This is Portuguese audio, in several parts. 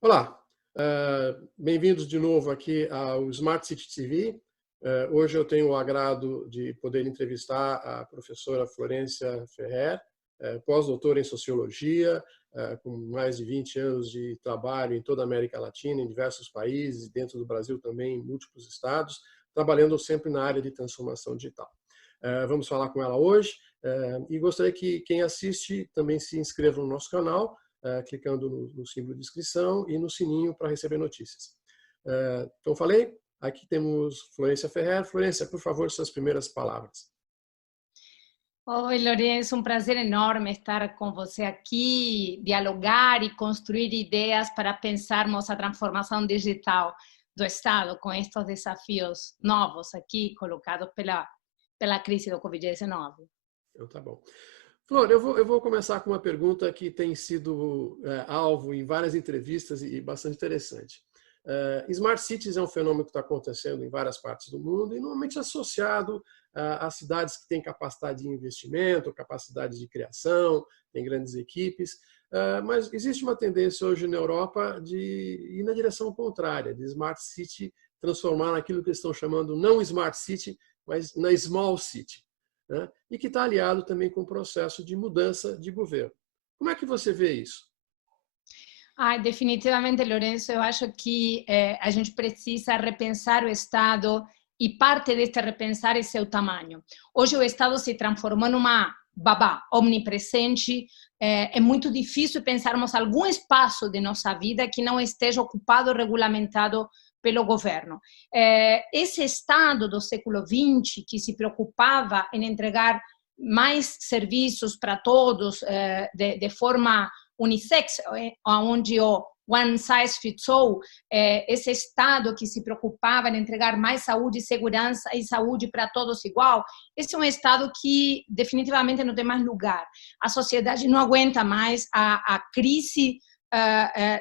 Olá, bem-vindos de novo aqui ao Smart City TV. Hoje eu tenho o agrado de poder entrevistar a professora Florência Ferrer, pós-doutora em Sociologia, com mais de 20 anos de trabalho em toda a América Latina, em diversos países, dentro do Brasil também, em múltiplos estados, trabalhando sempre na área de transformação digital. Vamos falar com ela hoje e gostaria que quem assiste também se inscreva no nosso canal, clicando no símbolo de inscrição e no sininho para receber notícias. Então, falei, aqui temos Florência Ferrer. Florência, por favor, suas primeiras palavras. Oi, Lourenço, um prazer enorme estar com você aqui, dialogar e construir ideias para pensarmos a transformação digital do Estado com estes desafios novos aqui colocados pela crise do Covid-19. Então, tá bom. Flor, eu vou começar com uma pergunta que tem sido alvo em várias entrevistas e bastante interessante. Smart Cities é um fenômeno que está acontecendo em várias partes do mundo e normalmente associado a cidades que têm capacidade de investimento, capacidade de criação, têm grandes equipes, mas existe uma tendência hoje na Europa de ir na direção contrária, de Smart City transformar naquilo que eles estão chamando não Smart City, mas na Small City, né? E que está aliado também com o processo de mudança de governo. Como é que você vê isso? Definitivamente, Lourenço, eu acho que a gente precisa repensar o Estado e parte deste repensar é seu tamanho. Hoje o Estado se transformou numa babá omnipresente. É muito difícil pensarmos algum espaço de nossa vida que não esteja ocupado, regulamentado pelo governo. Esse Estado do século XX, que se preocupava em entregar mais serviços para todos de forma unissex, onde o one size fits all, esse Estado que se preocupava em entregar mais saúde, segurança e saúde para todos igual, esse é um Estado que definitivamente não tem mais lugar. A sociedade não aguenta mais, a crise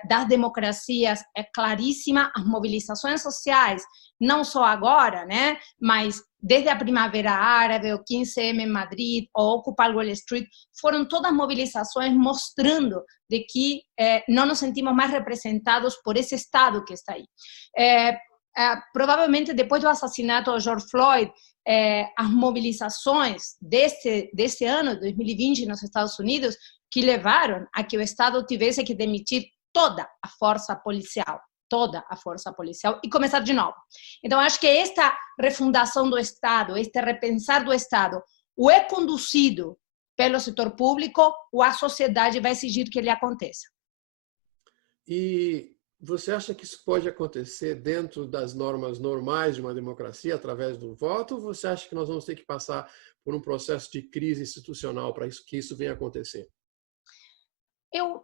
das democracias é claríssima, as mobilizações sociais, não só agora, né, mas desde a Primavera Árabe, o 15M em Madrid, o Occupy Wall Street, foram todas mobilizações mostrando de que não nos sentimos mais representados por esse Estado que está aí. Provavelmente depois do assassinato de George Floyd, as mobilizações desse ano, 2020, nos Estados Unidos, que levaram a que o Estado tivesse que demitir toda a força policial e começar de novo. Então, acho que esta refundação do Estado, este repensar do Estado, ou é conduzido pelo setor público ou a sociedade vai exigir que ele aconteça. E você acha que isso pode acontecer dentro das normas normais de uma democracia, através do voto, ou você acha que nós vamos ter que passar por um processo de crise institucional para que isso venha a acontecer?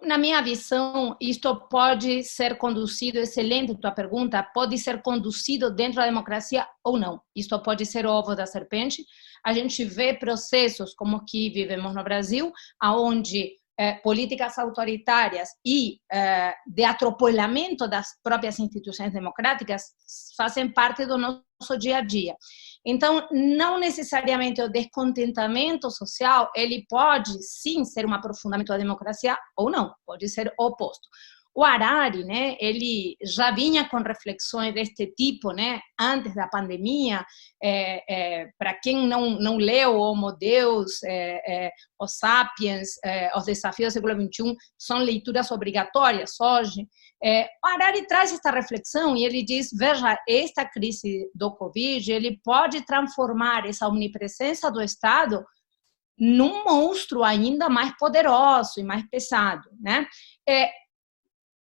Na minha visão, isto pode ser conduzido, excelente tua pergunta, pode ser conduzido dentro da democracia ou não. Isto pode ser o ovo da serpente. A gente vê processos como o que vivemos no Brasil, onde políticas autoritárias e de atropelamento das próprias instituições democráticas fazem parte do nosso dia a dia. Então, não necessariamente o descontentamento social, ele pode sim ser um aprofundamento da democracia ou não, pode ser o oposto. O Harari, né, ele já vinha com reflexões deste tipo, né, antes da pandemia. Para quem não leu Homo Deus, Os Sapiens, Os Desafios do século XXI, são leituras obrigatórias hoje. O Harari traz esta reflexão e ele diz, veja, esta crise do Covid, ele pode transformar essa omnipresença do Estado num monstro ainda mais poderoso e mais pesado, né?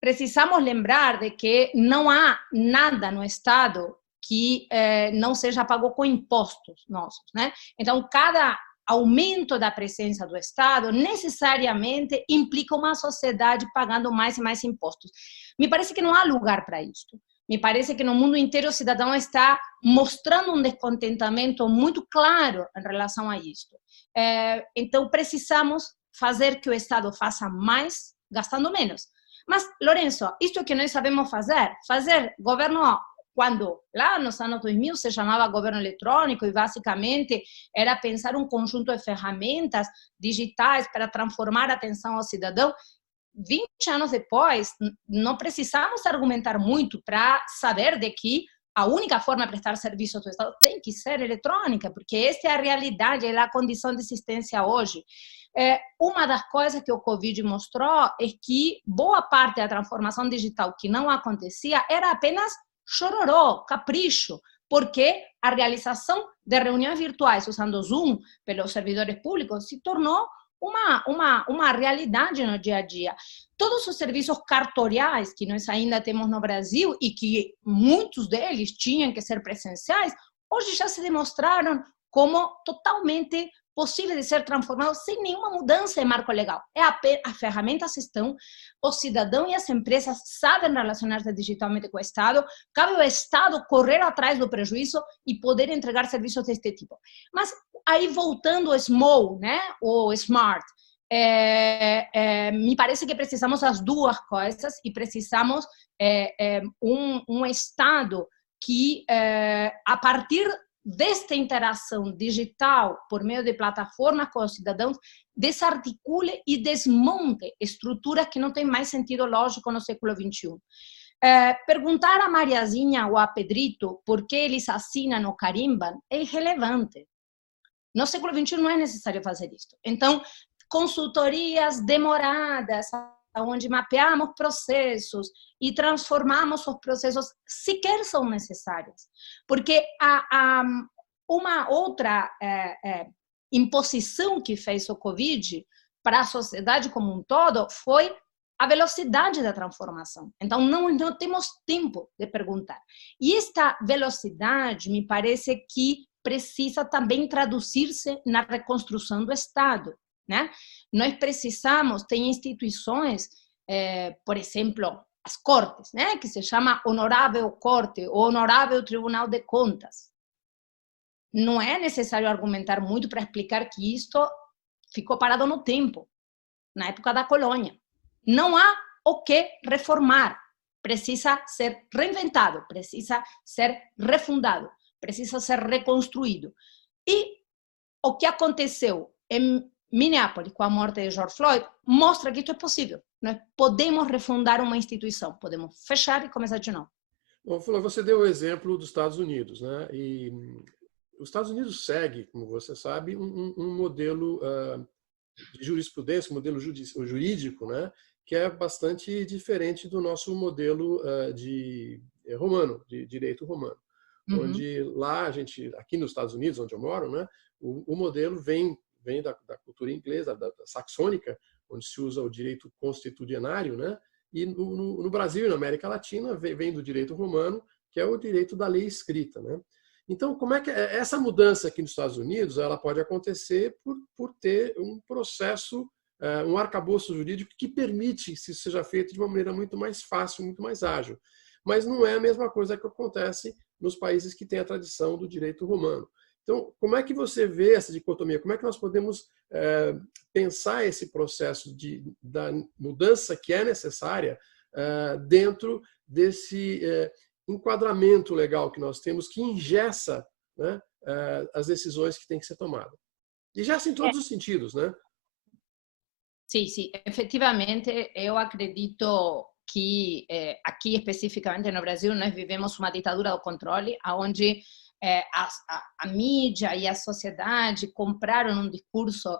Precisamos lembrar de que não há nada no Estado que não seja pago com impostos nossos, né? Então, cada aumento da presença do Estado necessariamente implica uma sociedade pagando mais e mais impostos. Me parece que não há lugar para isso. Me parece que no mundo inteiro o cidadão está mostrando um descontentamento muito claro em relação a isso. Então, precisamos fazer que o Estado faça mais, gastando menos. Mas, Lourenço, isto que nós sabemos fazer governo, quando lá nos anos 2000 se chamava governo eletrônico e basicamente era pensar um conjunto de ferramentas digitais para transformar a atenção ao cidadão, 20 anos depois, não precisamos argumentar muito para saber de que a única forma de prestar serviço do Estado tem que ser eletrônica, porque essa é a realidade, é a condição de existência hoje. Uma das coisas que o Covid mostrou é que boa parte da transformação digital que não acontecia era apenas chororô, capricho, porque a realização de reuniões virtuais usando Zoom pelos servidores públicos se tornou uma realidade no dia a dia. Todos os serviços cartoriais que nós ainda temos no Brasil e que muitos deles tinham que ser presenciais, hoje já se demonstraram como totalmente possíveis de ser transformados sem nenhuma mudança em marco legal. As ferramentas estão, o cidadão e as empresas sabem relacionar-se digitalmente com o Estado, cabe ao Estado correr atrás do prejuízo e poder entregar serviços deste tipo. Mas aí voltando ao small, né, ou smart, me parece que precisamos das duas coisas e precisamos um Estado que, a partir desta interação digital por meio de plataformas com os cidadãos, desarticule e desmonte estruturas que não têm mais sentido lógico no século XXI. Perguntar a Mariazinha ou a Pedrito por que eles assinam ou carimbam é irrelevante. No século XXI não é necessário fazer isso. Então, consultorias demoradas, onde mapeamos processos e transformamos os processos, sequer são necessárias. Porque uma outra imposição que fez o Covid para a sociedade como um todo foi a velocidade da transformação. Então, não temos tempo de perguntar. E esta velocidade, me parece que precisa também traduzir-se na reconstrução do Estado, né? Nós precisamos ter instituições, por exemplo, as cortes, né? Que se chama Honorável Corte ou Honorável Tribunal de Contas. Não é necessário argumentar muito para explicar que isto ficou parado no tempo, na época da colônia. Não há o que reformar, precisa ser reinventado, precisa ser refundado, precisa ser reconstruído. E o que aconteceu em Minneapolis com a morte de George Floyd mostra que isso é possível. Nós podemos refundar uma instituição, podemos fechar e começar de novo. Bom, você deu o exemplo dos Estados Unidos, né? E os Estados Unidos segue, como você sabe, um modelo de jurisprudência, um modelo jurídico, né? Que é bastante diferente do nosso modelo romano, de direito romano. Onde lá, aqui nos Estados Unidos, onde eu moro, né? O modelo vem da cultura inglesa, da saxônica, onde se usa o direito constitucionário, né? E no Brasil e na América Latina vem do direito romano, que é o direito da lei escrita, né? Então, como é que essa mudança aqui nos Estados Unidos ela pode acontecer por ter um processo, um arcabouço jurídico que permite que isso seja feito de uma maneira muito mais fácil, muito mais ágil. Mas não é a mesma coisa que acontece nos países que têm a tradição do direito romano. Então, como é que você vê essa dicotomia? Como é que nós podemos pensar esse processo da mudança que é necessária dentro desse enquadramento legal que nós temos, que engessa, né, as decisões que têm que ser tomadas? Engessa em todos os sentidos, né? Sim, sim. Efetivamente, eu acredito que aqui, especificamente no Brasil, nós vivemos uma ditadura do controle, onde a mídia e a sociedade compraram um discurso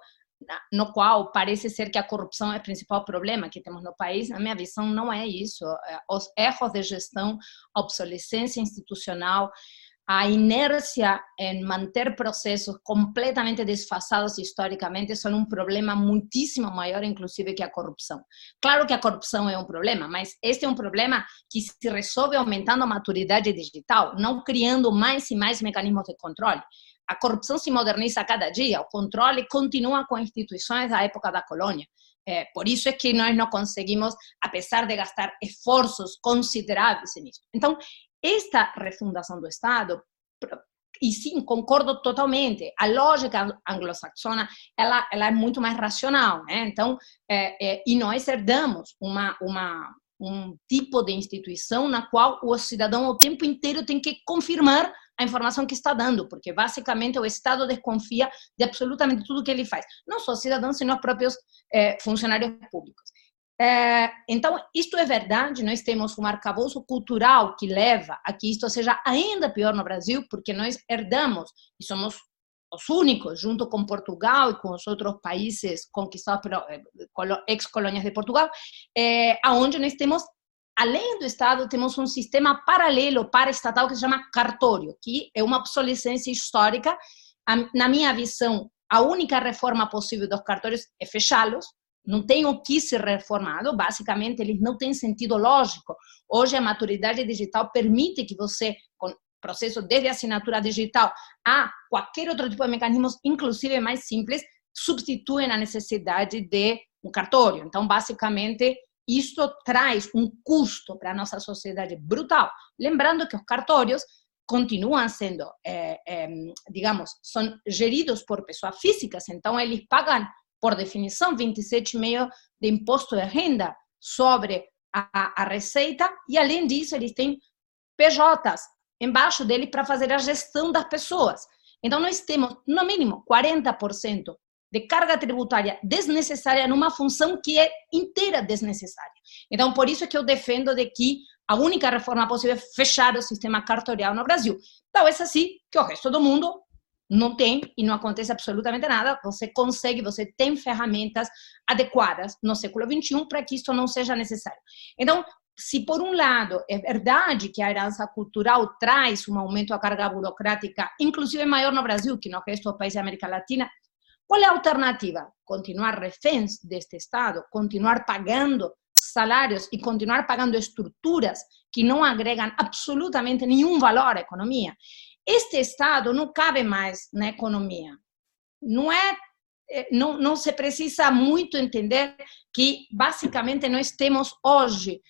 no qual parece ser que a corrupção é o principal problema que temos no país. Na minha visão, não é isso. Os erros de gestão, a obsolescência institucional, a inércia em manter processos completamente desfasados historicamente são um problema muitíssimo maior, inclusive, que a corrupção. Claro que a corrupção é um problema, mas este é um problema que se resolve aumentando a maturidade digital, não criando mais e mais mecanismos de controle. A corrupção se moderniza a cada dia, o controle continua com instituições da época da colônia. Por isso é que nós não conseguimos, apesar de gastar esforços consideráveis nisso. Então, esta refundação do Estado, e sim, concordo totalmente, a lógica anglo-saxona ela é muito mais racional, né? Então, e nós herdamos um tipo de instituição na qual o cidadão o tempo inteiro tem que confirmar a informação que está dando, porque basicamente o Estado desconfia de absolutamente tudo que ele faz. Não só os cidadãos, sino os próprios funcionários públicos. Então, isto é verdade, nós temos um arcabouço cultural que leva a que isto seja ainda pior no Brasil, porque nós herdamos, e somos os únicos, junto com Portugal e com os outros países conquistados pelas ex-colônias de Portugal, onde nós temos, além do Estado, temos um sistema paralelo, paraestatal, que se chama cartório, que é uma obsolescência histórica. Na minha visão, a única reforma possível dos cartórios é fechá-los, não tem o que ser reformado, basicamente eles não têm sentido lógico. Hoje a maturidade digital permite que você, com processo desde assinatura digital a qualquer outro tipo de mecanismos, inclusive mais simples, substituem a necessidade de um cartório. Então, basicamente, isso traz um custo para a nossa sociedade brutal. Lembrando que os cartórios continuam sendo, digamos, são geridos por pessoas físicas, então eles pagam, por definição, 27,5% de imposto de renda sobre a receita, e além disso eles têm PJs embaixo dele para fazer a gestão das pessoas. Então nós temos, no mínimo, 40% de carga tributária desnecessária numa função que é inteira desnecessária. Então, por isso é que eu defendo de que a única reforma possível é fechar o sistema cartorial no Brasil. Talvez assim que o resto do mundo não tem e não acontece absolutamente nada. Você consegue, você tem ferramentas adequadas no século XXI para que isso não seja necessário. Então, se por um lado é verdade que a herança cultural traz um aumento da carga burocrática, inclusive maior no Brasil que no resto dos países da América Latina, qual é a alternativa? Continuar reféns deste Estado, continuar pagando salários e continuar pagando estruturas que não agregam absolutamente nenhum valor à economia. Este Estado não cabe mais na economia. Não se precisa muito entender que, basicamente, nós temos hoje,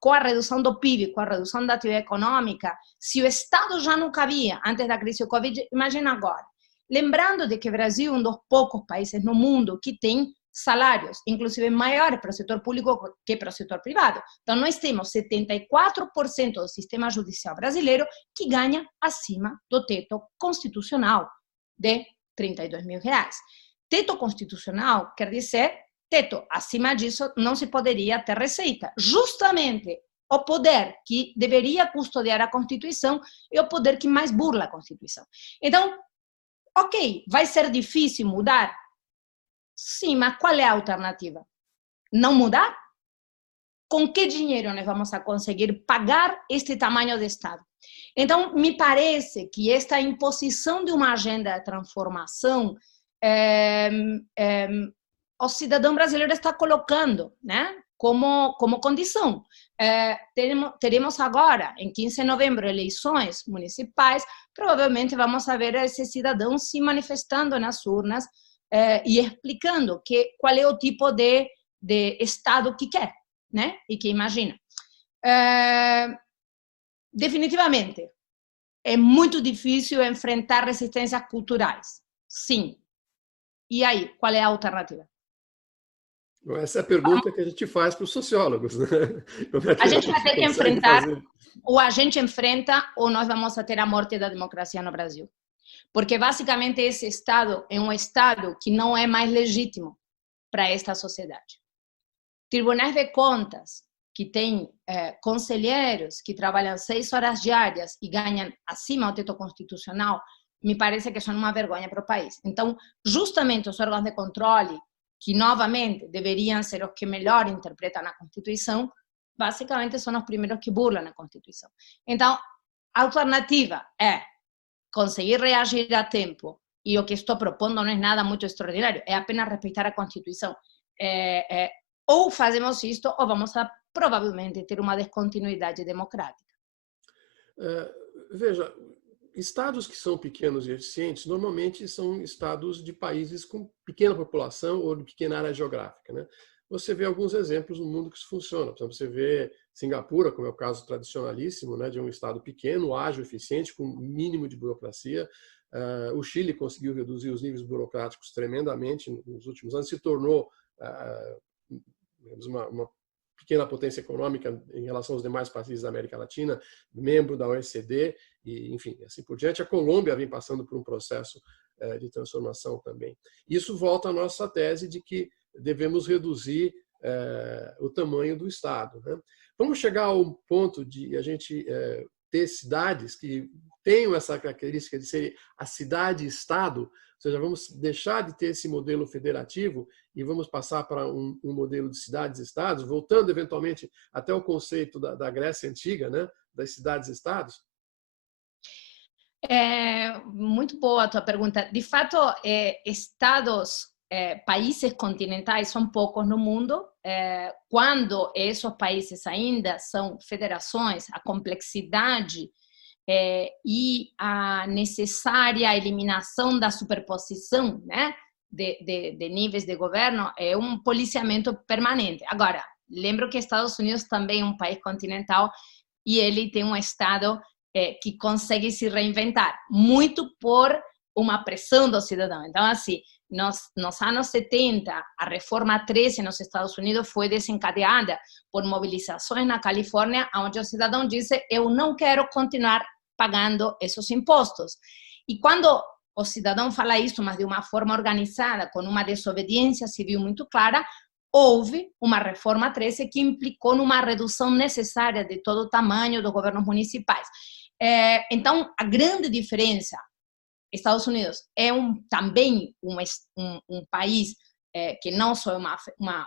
com a redução do PIB, com a redução da atividade econômica, se o Estado já não cabia antes da crise do Covid, imagina agora. Lembrando de que o Brasil é um dos poucos países no mundo que tem salários, inclusive maiores para o setor público que para o setor privado. Então, nós temos 74% do sistema judicial brasileiro que ganha acima do teto constitucional de R$32 mil. Teto constitucional quer dizer, teto, acima disso não se poderia ter receita. Justamente o poder que deveria custodiar a Constituição é o poder que mais burla a Constituição. Então, ok, vai ser difícil mudar? Sim, mas qual é a alternativa? Não mudar? Com que dinheiro nós vamos a conseguir pagar este tamanho de Estado? Então, me parece que esta imposição de uma agenda de transformação o cidadão brasileiro está colocando, né, como condição. Teremos agora, em 15 de novembro, eleições municipais, provavelmente vamos ver esses cidadãos se manifestando nas urnas e explicando qual é o tipo de Estado que quer, né, e que imagina. Definitivamente, é muito difícil enfrentar resistências culturais. Sim. E aí, qual é a alternativa? Essa é a pergunta que a gente faz para os sociólogos, né? A gente vai ter que enfrentar, ou a gente enfrenta, ou nós vamos ter a morte da democracia no Brasil. Porque, basicamente, esse Estado é um Estado que não é mais legítimo para esta sociedade. Tribunais de Contas, que têm conselheiros que trabalham 6 horas diárias e ganham acima do teto constitucional, me parece que são uma vergonha para o país. Então, justamente os órgãos de controle, que novamente deveriam ser os que melhor interpretam a Constituição, basicamente são os primeiros que burlam a Constituição. Então, a alternativa é conseguir reagir a tempo, e o que estou propondo não é nada muito extraordinário, é apenas respeitar a Constituição. Ou fazemos isto, ou vamos a provavelmente ter uma descontinuidade democrática. Veja, estados que são pequenos e eficientes normalmente são estados de países com pequena população ou de pequena área geográfica, né? Você vê alguns exemplos no mundo que isso funciona. Por exemplo, você vê Singapura, como é o caso tradicionalíssimo, né, de um estado pequeno, ágil, eficiente, com mínimo de burocracia. O Chile conseguiu reduzir os níveis burocráticos tremendamente nos últimos anos, se tornou uma pequena potência econômica em relação aos demais países da América Latina, membro da OECD, e, enfim, assim por diante. A Colômbia vem passando por um processo de transformação também. Isso volta à nossa tese de que devemos reduzir o tamanho do Estado, né? Vamos chegar ao ponto de a gente ter cidades que tenham essa característica de serem a cidade-estado, ou seja, vamos deixar de ter esse modelo federativo e vamos passar para um modelo de cidades-estados, voltando eventualmente até o conceito da Grécia Antiga, né, das cidades-estados? Muito boa a tua pergunta. De fato, países continentais são poucos no mundo. Quando esses países ainda são federações, a complexidade e a necessária eliminação da superposição, né, de níveis de governo é um policiamento permanente. Agora, lembro que Estados Unidos também é um país continental e ele tem um Estado que consegue se reinventar, muito por uma pressão do cidadão. Então, assim, nos anos 70, a Reforma 13 nos Estados Unidos foi desencadeada por mobilizações na Califórnia, onde o cidadão disse: eu não quero continuar pagando esses impostos. E quando o cidadão fala isso, mas de uma forma organizada, com uma desobediência civil muito clara, houve uma Reforma 13 que implicou numa redução necessária de todo o tamanho dos governos municipais. Então, a grande diferença, Estados Unidos é também um país que não só é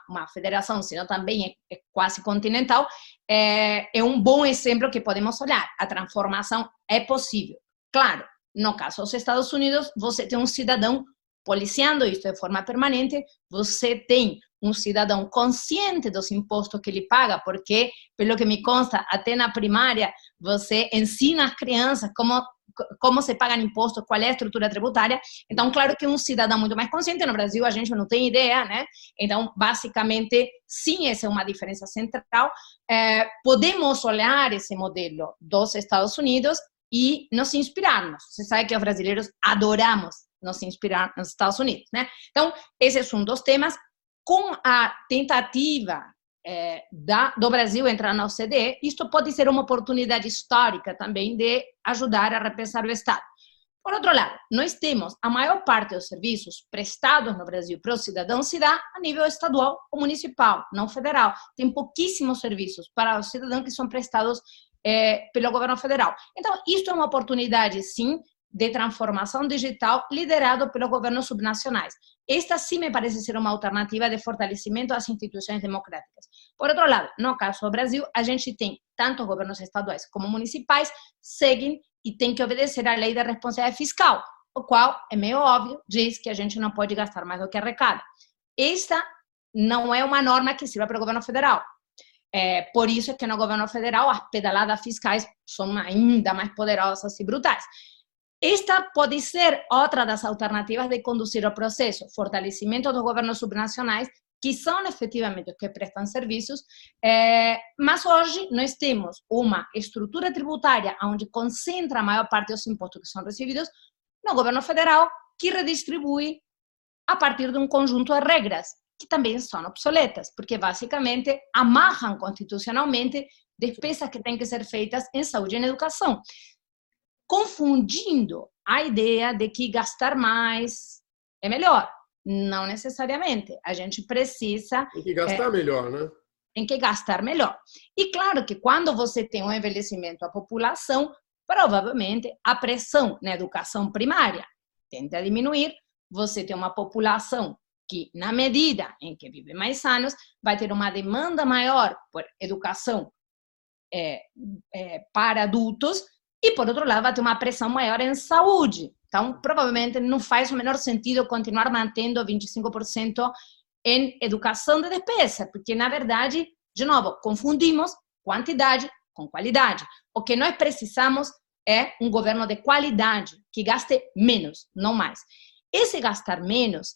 uma federação, senão também é quase continental, é um bom exemplo que podemos olhar. A transformação é possível. Claro, no caso dos Estados Unidos, você tem um cidadão policiando isso de forma permanente, você tem um cidadão consciente dos impostos que ele paga, porque, pelo que me consta, até na primária, você ensina as crianças como se paga imposto, qual é a estrutura tributária. Então, claro que um cidadão muito mais consciente. No Brasil, a gente não tem ideia, né? Então, basicamente, sim, essa é uma diferença central. Podemos olhar esse modelo dos Estados Unidos e nos inspirarmos. Você sabe que os brasileiros adoramos nos inspirar nos Estados Unidos, né? Então, esse é um dos temas. Com a tentativa do Brasil entrar na OCDE, isto pode ser uma oportunidade histórica também de ajudar a repensar o Estado. Por outro lado, nós temos a maior parte dos serviços prestados no Brasil para o cidadão se dá a nível estadual ou municipal, não federal. Tem pouquíssimos serviços para o cidadão que são prestados pelo governo federal. Então, isto é uma oportunidade, sim, de transformação digital liderado pelos governos subnacionais. Esta sim me parece ser uma alternativa de fortalecimento das instituições democráticas. Por outro lado, no caso do Brasil, a gente tem tanto governos estaduais como municipais seguem e tem que obedecer à lei da responsabilidade fiscal, o qual, é meio óbvio, diz que a gente não pode gastar mais do que arrecada. Esta não é uma norma que sirva para o governo federal. Por isso é que no governo federal as pedaladas fiscais são ainda mais poderosas e brutais. Esta pode ser outra das alternativas de conduzir o processo, fortalecimento dos governos subnacionais, que são efetivamente os que prestam serviços, mas hoje nós temos uma estrutura tributária onde concentra a maior parte dos impostos que são recebidos no governo federal, que redistribui a partir de um conjunto de regras, que também são obsoletas, porque basicamente amarram constitucionalmente despesas que têm que ser feitas em saúde e em educação, confundindo a ideia de que gastar mais é melhor. Não necessariamente. A gente precisa... Tem que gastar melhor, né? Tem que gastar melhor. E claro que quando você tem um envelhecimento da população, provavelmente a pressão na educação primária tende a diminuir. Você tem uma população que, na medida em que vive mais anos, vai ter uma demanda maior por educação para adultos, e, por outro lado, vai ter uma pressão maior em saúde. Então, provavelmente, não faz o menor sentido continuar mantendo 25% em educação de despesa, porque, na verdade, de novo, confundimos quantidade com qualidade. O que nós precisamos é um governo de qualidade, que gaste menos, não mais. Esse gastar menos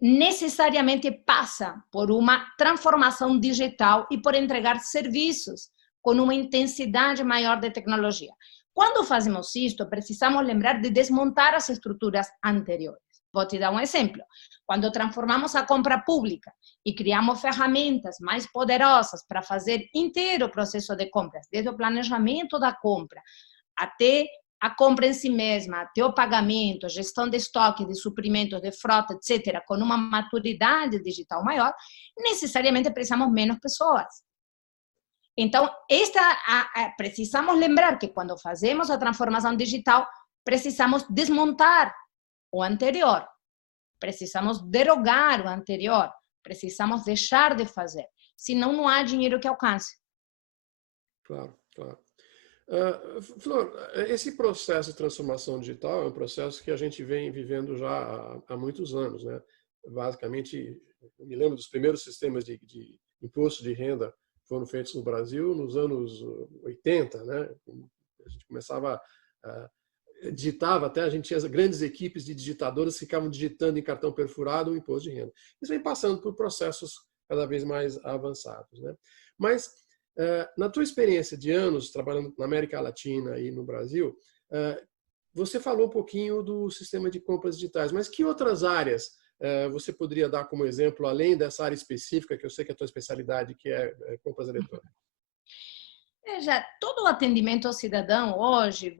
necessariamente passa por uma transformação digital e por entregar serviços com uma intensidade maior de tecnologia. Quando fazemos isto, precisamos lembrar de desmontar as estruturas anteriores. Vou te dar um exemplo. Quando transformamos a compra pública e criamos ferramentas mais poderosas para fazer inteiro o processo de compras, desde o planejamento da compra até a compra em si mesma, até o pagamento, a gestão de estoque, de suprimentos, de frota, etc., com uma maturidade digital maior, necessariamente precisamos menos pessoas. Então, precisamos lembrar que quando fazemos a transformação digital, precisamos desmontar o anterior, precisamos derogar o anterior, precisamos deixar de fazer, senão não há dinheiro que alcance. Claro, claro. Flor, esse processo de transformação digital é um processo que a gente vem vivendo já há muitos anos, né? Basicamente, eu me lembro dos primeiros sistemas de imposto de renda foram feitos no Brasil nos anos 80, né? A gente começava digitava até, a gente tinha grandes equipes de digitadoras que ficavam digitando em cartão perfurado o imposto de renda. Isso vem passando por processos cada vez mais avançados, né? Mas na tua experiência de anos trabalhando na América Latina e no Brasil, você falou um pouquinho do sistema de compras digitais, mas que outras áreas você poderia dar como exemplo, além dessa área específica, que eu sei que é a tua especialidade, que é compras eletrônicas? Veja, todo o atendimento ao cidadão hoje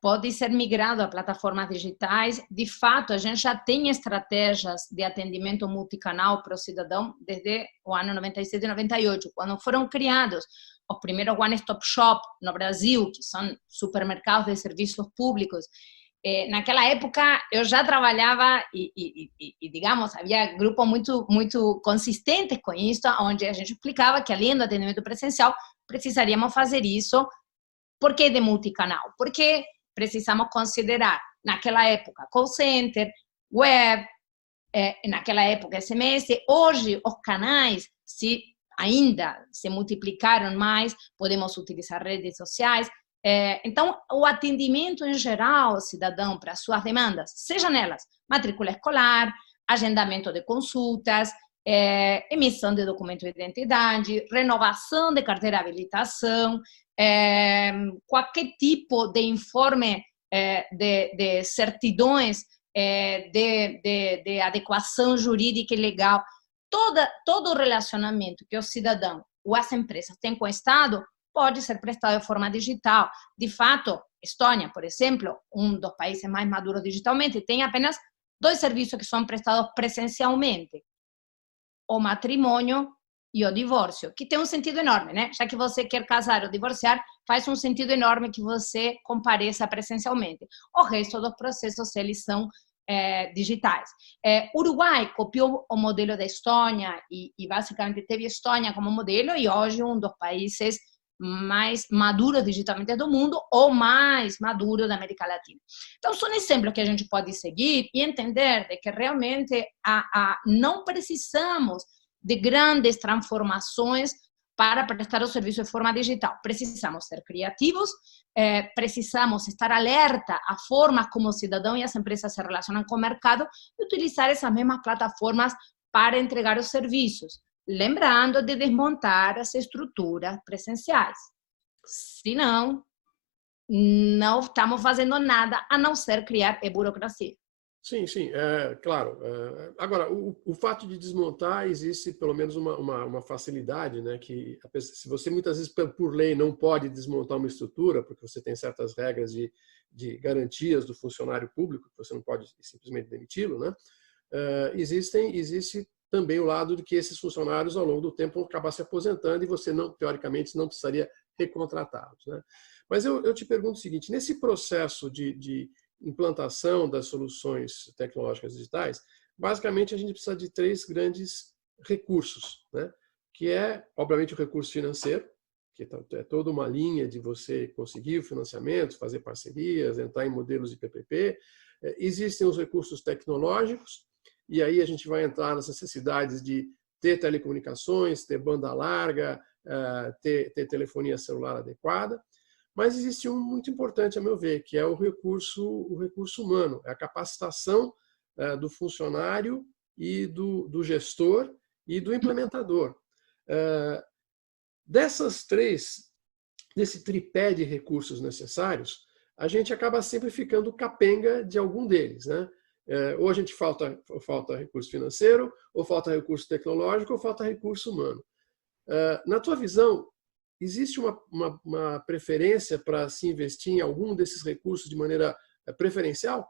pode ser migrado a plataformas digitais. De fato, a gente já tem estratégias de atendimento multicanal para o cidadão desde o ano 97 e 98, quando foram criados os primeiros one-stop shop no Brasil, que são supermercados de serviços públicos. Naquela época, eu já trabalhava e, digamos, havia grupos muito consistentes com isso, onde a gente explicava que, além do atendimento presencial, precisaríamos fazer isso. Por que de multicanal? Porque precisamos considerar, naquela época, call center, web, naquela época SMS. Hoje, os canais ainda se multiplicaram mais, podemos utilizar redes sociais. Então, o atendimento em geral ao cidadão para suas demandas, sejam elas matrícula escolar, agendamento de consultas, emissão de documento de identidade, renovação de carteira de habilitação, qualquer tipo de informe de certidões de adequação jurídica e legal, todo o relacionamento que o cidadão ou as empresas têm com o Estado pode ser prestado de forma digital. De fato, Estônia, por exemplo, um dos países mais maduros digitalmente, tem apenas 2 serviços que são prestados presencialmente: o matrimônio e o divórcio, que tem um sentido enorme, né? Já que você quer casar ou divorciar, faz um sentido enorme que você compareça presencialmente. O resto dos processos, eles são digitais. Uruguai copiou o modelo da Estônia e basicamente teve a Estônia como modelo, e hoje um dos países mais maduro digitalmente do mundo, ou mais maduro da América Latina. Então, são exemplos que a gente pode seguir e entender de que realmente não precisamos de grandes transformações para prestar o serviço de forma digital. Precisamos ser criativos, precisamos estar alerta à forma como o cidadão e as empresas se relacionam com o mercado e utilizar essas mesmas plataformas para entregar os serviços, lembrando de desmontar as estruturas presenciais. Senão, não estamos fazendo nada a não ser criar burocracia. Sim, sim, claro. Agora, o fato de desmontar, existe pelo menos uma facilidade, né? Que se você muitas vezes, por lei, não pode desmontar uma estrutura, porque você tem certas regras de garantias do funcionário público, que você não pode simplesmente demiti-lo, né? Existe também o lado de que esses funcionários, ao longo do tempo, vão acabar se aposentando e você, teoricamente, não precisaria recontratá-los, né? Mas eu te pergunto o seguinte: nesse processo de implantação das soluções tecnológicas digitais, basicamente a gente precisa de 3 grandes recursos, né? Que obviamente, o recurso financeiro, que é toda uma linha de você conseguir o financiamento, fazer parcerias, entrar em modelos de PPP. Existem os recursos tecnológicos, e aí a gente vai entrar nas necessidades de ter telecomunicações, ter banda larga, ter telefonia celular adequada. Mas existe um muito importante, a meu ver, que é o recurso humano, é a capacitação do funcionário e do gestor e do implementador. Desse tripé de recursos necessários, a gente acaba sempre ficando capenga de algum deles, né? Ou a gente falta recurso financeiro, ou falta recurso tecnológico, ou falta recurso humano. Na tua visão, existe uma preferência para se investir em algum desses recursos de maneira preferencial?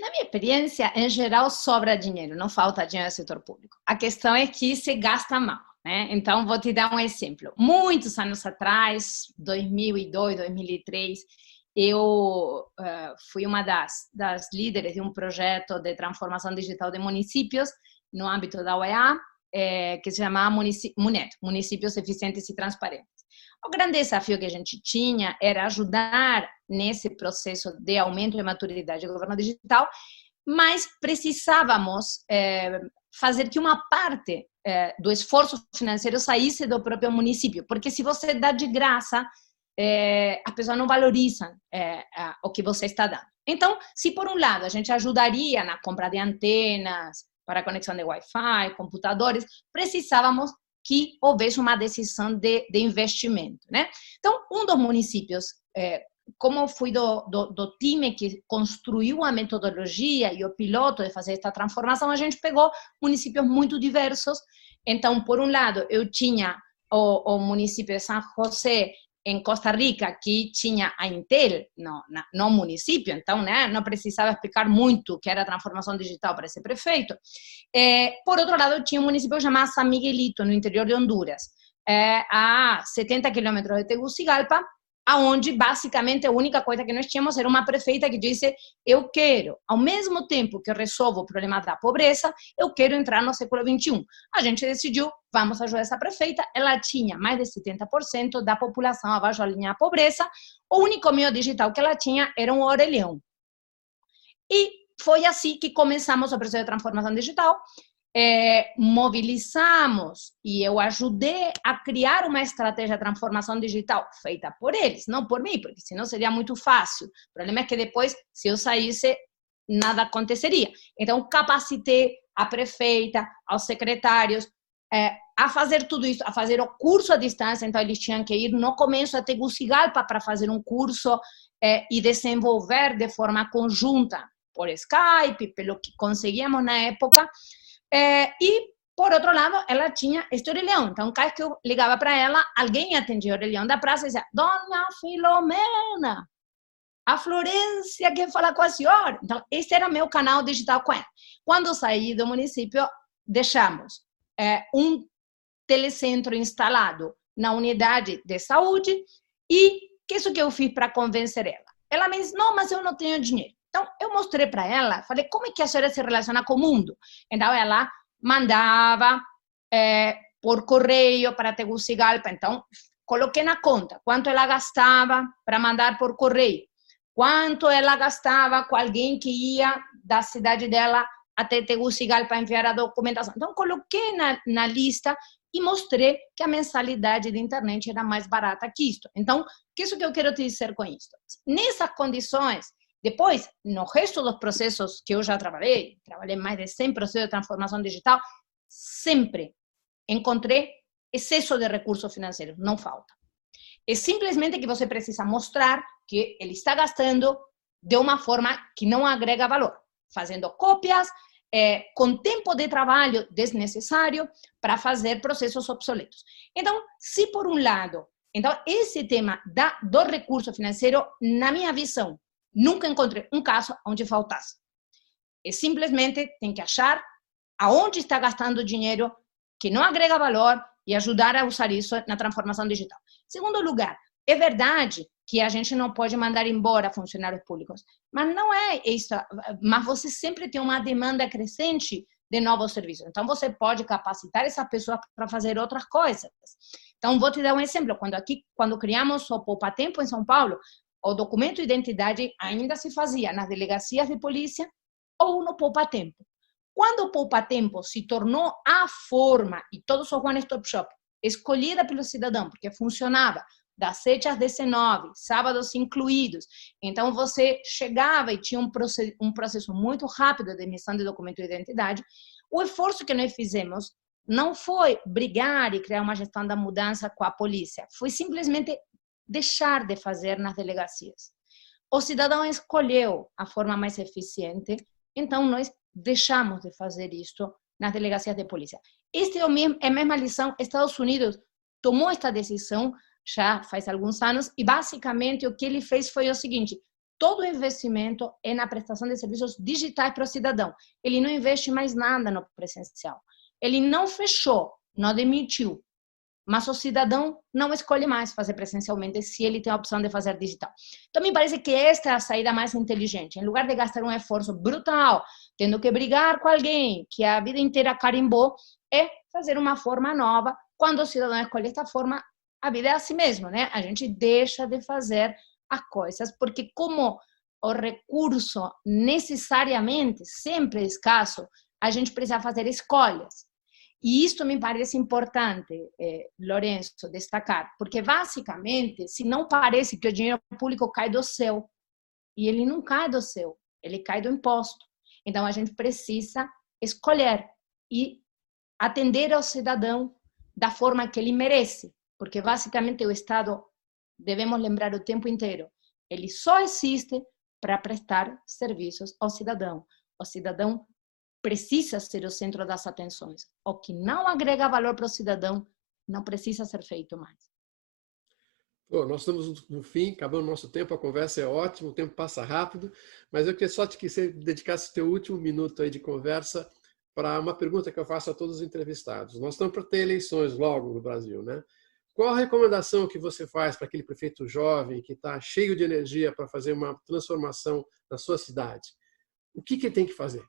Na minha experiência, em geral, sobra dinheiro, não falta dinheiro no setor público. A questão é que se gasta mal, né? Então, vou te dar um exemplo. Muitos anos atrás, 2002, 2003, eu fui uma das líderes de um projeto de transformação digital de municípios no âmbito da UEA, que se chamava MUNET, Municípios Eficientes e Transparentes. O grande desafio que a gente tinha era ajudar nesse processo de aumento de maturidade do governo digital, mas precisávamos fazer que uma parte do esforço financeiro saísse do próprio município, porque se você dá de graça, as pessoas não valorizam o que você está dando. Então, se por um lado a gente ajudaria na compra de antenas para conexão de Wi-Fi, computadores, precisávamos que houvesse uma decisão de investimento, né? Então, um dos municípios, como fui do time que construiu a metodologia e o piloto de fazer esta transformação, a gente pegou municípios muito diversos. Então, por um lado, eu tinha o município de San José, em Costa Rica, que tinha a Intel no município, então, né, não precisava explicar muito o que era a transformação digital para esse prefeito. Por outro lado, tinha um município chamado San Miguelito, no interior de Honduras, a 70 quilômetros de Tegucigalpa, aonde basicamente a única coisa que nós tínhamos era uma prefeita que disse: eu quero, ao mesmo tempo que eu resolvo o problema da pobreza, eu quero entrar no século XXI. A gente decidiu, vamos ajudar essa prefeita. Ela tinha mais de 70% da população abaixo da linha da pobreza. O único meio digital que ela tinha era um orelhão. E foi assim que começamos o processo de transformação digital. Mobilizamos e eu ajudei a criar uma estratégia de transformação digital feita por eles, não por mim, porque senão seria muito fácil. O problema é que depois, se eu saísse, nada aconteceria. Então, capacitei a prefeita, aos secretários, a fazer tudo isso, a fazer o curso à distância. Então, eles tinham que ir no começo a Tegucigalpa para fazer um curso e desenvolver de forma conjunta, por Skype, pelo que conseguíamos na época. E, por outro lado, ela tinha este orelhão. Então, cada vez que eu ligava para ela, alguém atendia o orelhão da praça e dizia: Dona Filomena, a Florência quer falar com a senhora. Então, esse era meu canal digital com ela. Quando eu saí do município, deixamos um telecentro instalado na unidade de saúde. E que isso que eu fiz para convencer ela? Ela me disse: não, mas eu não tenho dinheiro. Então, eu mostrei para ela, falei: como é que a senhora se relaciona com o mundo? Então, ela mandava por correio para Tegucigalpa. Então, coloquei na conta quanto ela gastava para mandar por correio, quanto ela gastava com alguém que ia da cidade dela até Tegucigalpa enviar a documentação. Então, coloquei na lista e mostrei que a mensalidade de internet era mais barata que isto. Então, que isso que eu quero te dizer com isso? Nessas condições, depois, no resto dos processos que eu já trabalhei mais de 100 processos de transformação digital, sempre encontrei excesso de recursos financeiros, não falta. É simplesmente que você precisa mostrar que ele está gastando de uma forma que não agrega valor, fazendo cópias, com tempo de trabalho desnecessário para fazer processos obsoletos. Então, se por um lado, então esse tema do recurso financeiro, na minha visão, nunca encontrei um caso onde faltasse. Simplesmente tem que achar aonde está gastando dinheiro que não agrega valor e ajudar a usar isso na transformação digital. Segundo lugar, é verdade que a gente não pode mandar embora funcionários públicos, mas não é isso. Mas você sempre tem uma demanda crescente de novos serviços. Então, você pode capacitar essa pessoa para fazer outras coisas. Então, vou te dar um exemplo. Quando criamos o Poupa Tempo em São Paulo, o documento de identidade ainda se fazia nas delegacias de polícia ou no Poupa Tempo. Quando o Poupa Tempo se tornou a forma, e todos os One Stop Shop, escolhida pelo cidadão, porque funcionava das 7 às 19, sábados incluídos, então você chegava e tinha um processo muito rápido de emissão de documento de identidade. O esforço que nós fizemos não foi brigar e criar uma gestão da mudança com a polícia, foi simplesmente deixar de fazer nas delegacias. O cidadão escolheu a forma mais eficiente, então nós deixamos de fazer isso nas delegacias de polícia. Esta é a mesma lição. Estados Unidos tomou esta decisão já faz alguns anos e, basicamente, o que ele fez foi o seguinte: todo o investimento é na prestação de serviços digitais para o cidadão. Ele não investe mais nada no presencial. Ele não fechou, não demitiu, mas o cidadão não escolhe mais fazer presencialmente se ele tem a opção de fazer digital. Então, me parece que esta é a saída mais inteligente. Em lugar de gastar um esforço brutal, tendo que brigar com alguém que a vida inteira carimbou, é fazer uma forma nova. Quando o cidadão escolhe esta forma, a vida é assim mesmo, né? A gente deixa de fazer as coisas, porque como o recurso necessariamente sempre é escasso, a gente precisa fazer escolhas. E isto me parece importante, Lourenço, destacar, porque basicamente, se não parece que o dinheiro público cai do céu, e ele não cai do céu, ele cai do imposto. Então, a gente precisa escolher e atender ao cidadão da forma que ele merece, porque basicamente o Estado, devemos lembrar o tempo inteiro, ele só existe para prestar serviços ao cidadão. O cidadão precisa ser o centro das atenções. O que não agrega valor para o cidadão não precisa ser feito mais. Pô, nós estamos no fim, acabando o nosso tempo, a conversa é ótima, o tempo passa rápido, mas eu queria só que você dedicasse o teu último minuto aí de conversa para uma pergunta que eu faço a todos os entrevistados. Nós estamos para ter eleições logo no Brasil, né? Qual a recomendação que você faz para aquele prefeito jovem que está cheio de energia para fazer uma transformação na sua cidade? O que ele tem que fazer?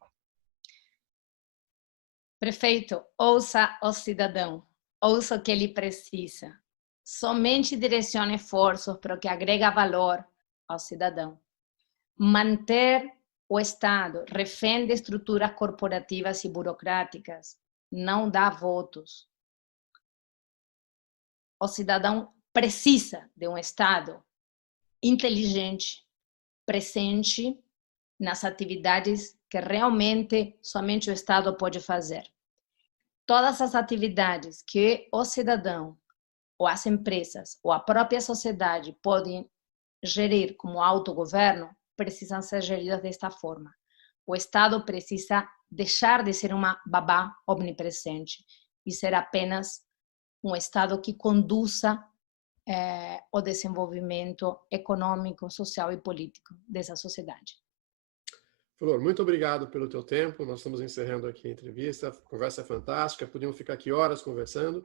Prefeito, ouça o cidadão, ouça o que ele precisa. Somente direcione esforços para o que agrega valor ao cidadão. Manter o Estado refém de estruturas corporativas e burocráticas não dá votos. O cidadão precisa de um Estado inteligente, presente nas atividades que realmente somente o Estado pode fazer. Todas as atividades que o cidadão, ou as empresas, ou a própria sociedade podem gerir como autogoverno, precisam ser geridas desta forma. O Estado precisa deixar de ser uma babá omnipresente e ser apenas um Estado que conduza o desenvolvimento econômico, social e político dessa sociedade. Flor, muito obrigado pelo teu tempo. Nós estamos encerrando aqui a entrevista. A conversa é fantástica. Podíamos ficar aqui horas conversando.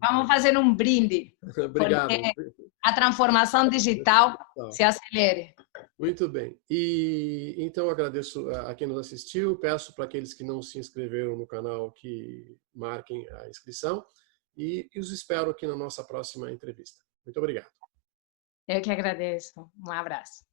Vamos fazer um brinde, Obrigado. porque a transformação digital se acelere. Muito bem. E então agradeço a quem nos assistiu. Peço para aqueles que não se inscreveram no canal que marquem a inscrição e os espero aqui na nossa próxima entrevista. Muito obrigado. Eu que agradeço. Um abraço.